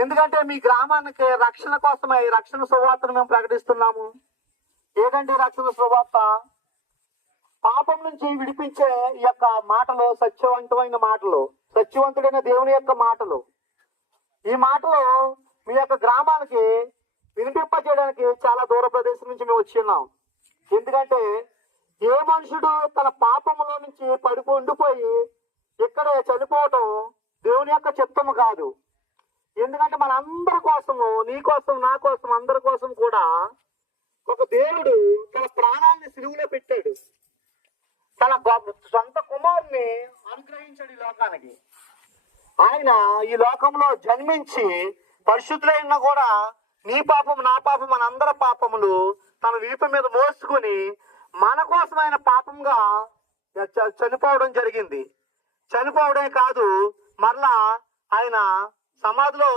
ఎందుకంటే మీ గ్రామానికి రక్షణ కోసమై రక్షణ సువార్తను మేము ప్రకటిస్తున్నాము. ఏంటంటే రక్షణ సువార్త పాపం నుంచి విడిపించే ఈ యొక్క మాటలు, సత్యవంతమైన మాటలు, సత్యవంతుడైన దేవుని యొక్క మాటలు. ఈ మాటలు మీ యొక్క గ్రామానికి వినిపింపజేయడానికి చాలా దూర ప్రదేశం నుంచి మేము వచ్చి ఉన్నాం. ఎందుకంటే ఏ మనుషుడు తన పాపములో నుంచి ఉండిపోయి ఇక్కడే చనిపోవటం దేవుని యొక్క చిత్తము కాదు. ఎందుకంటే మన అందరి కోసము, నీ కోసం, నా కోసం, అందరి కోసం కూడా ఒక దేవుడు తన ప్రాణాన్ని సిలువలో పెట్టాడు. తన సొంత కుమారుని అనుగ్రహించాడు ఈ లోకానికి. ఆయన ఈ లోకంలో జన్మించి పరిశుద్ధులైన కూడా నీ పాపం, నా పాపం, మన అందరి పాపములు తన వీపు మీద మోసుకుని మన కోసం ఆయన పాపంగా చనిపోవడం జరిగింది. చనిపోవడమే కాదు, మరలా ఆయన సమాధిలో